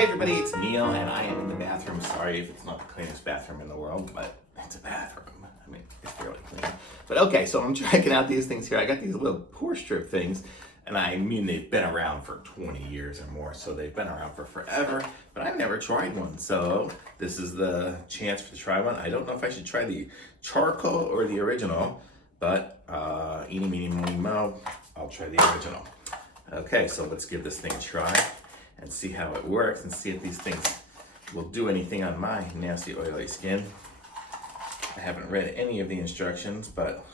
Hey everybody, it's Neil and I am in the bathroom. Sorry if it's not the cleanest bathroom in the world, but it's a bathroom. I mean, it's fairly clean. But okay, so I'm checking out these things here. I got these little pore strip things, and I mean they've been around for 20 years or more, so they've been around for forever, but I've never tried one. So this is the chance to try one. I don't know if I should try the charcoal or the original, but eeny, meeny, miny, moe, I'll try the original. Okay, so let's give this thing a try and see how it works and see if these things will do anything on my nasty oily skin. I haven't read any of the instructions, but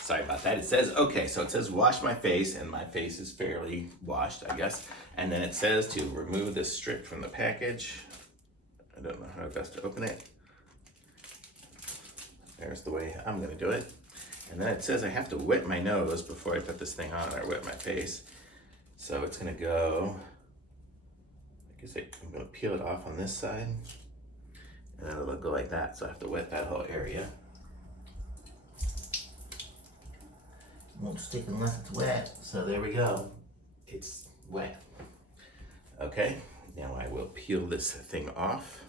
sorry about that. It says, okay, so it says wash my face, and my face is fairly washed, I guess. And then it says to remove this strip from the package. I don't know how best to open it. There's the way I'm gonna do it. And then it says I have to wet my nose before I put this thing on, or wet my face. So it's gonna go, I guess I'm gonna peel it off on this side, and then it'll go like that. So I have to wet that whole area. Won't stick unless it's wet. So there we go. It's wet. Okay, now I will peel this thing off.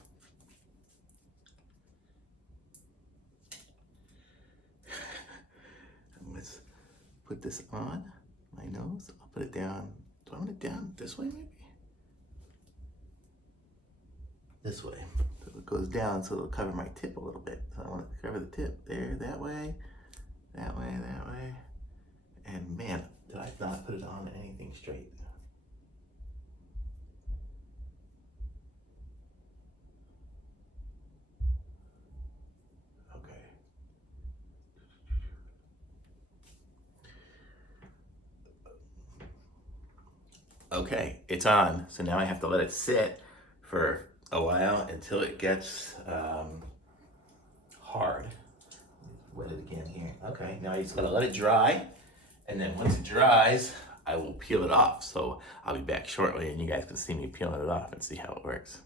Let's put this on my nose. I'll put it down. Do I want it down this way maybe? This way. So it goes down so it'll cover my tip a little bit. So I want it to cover the tip there, that way, that way, that way. And man, did I not put it on anything straight. Okay. Okay, it's on. So now I have to let it sit for a while until it gets hard. Wet it again here. Okay, now I just gotta let it dry. And then once it dries, I will peel it off. So I'll be back shortly and you guys can see me peeling it off and see how it works.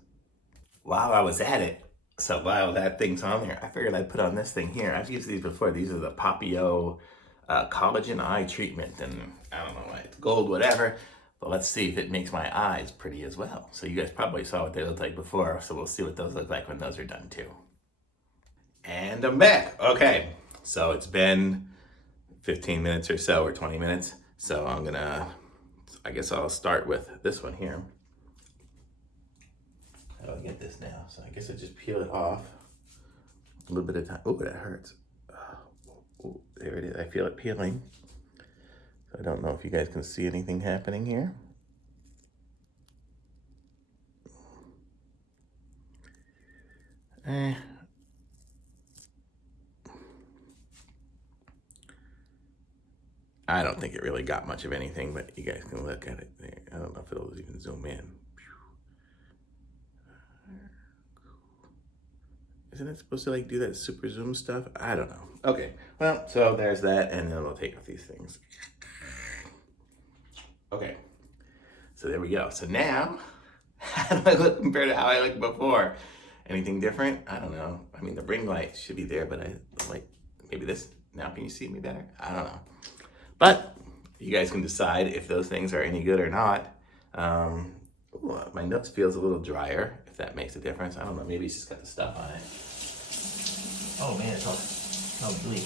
While I was at it, so while that thing's on there, I figured I'd put on this thing here. I've used these before. These are the Puffy collagen eye treatment, and I don't know why it's gold, whatever. But let's see if it makes my eyes pretty as well. So you guys probably saw what they looked like before, so we'll see what those look like when those are done too. And I'm back. Okay, so it's been 15 minutes or so, or 20 minutes. So I guess I'll start with this one here. How do I get this now? So I guess I just peel it off. A little bit of time. Oh, that hurts. Oh, there it is. I feel it peeling. I don't know if you guys can see anything happening here. I don't think it really got much of anything, but you guys can look at it there. I don't know if it'll even zoom in. Isn't it supposed to like do that super zoom stuff? I don't know. Okay, well, so there's that, and then we'll take off these things. Okay, so there we go. So now, how do I look compared to how I looked before? Anything different? I don't know. I mean, the ring light should be there, but I like, maybe this, now can you see me better? I don't know. But you guys can decide if those things are any good or not. Ooh, my nose feels a little drier, if that makes a difference. I don't know, maybe it's just got the stuff on it. Oh man, it's all gooey.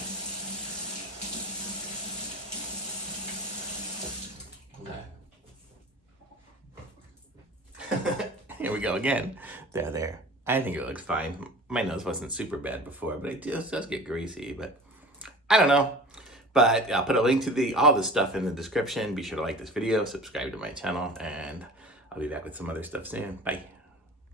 Okay. Here we go again. There. I think it looks fine. My nose wasn't super bad before, but it does get greasy, but I don't know. But I'll put a link to all this stuff in the description. Be sure to like this video, subscribe to my channel, and I'll be back with some other stuff soon. Bye.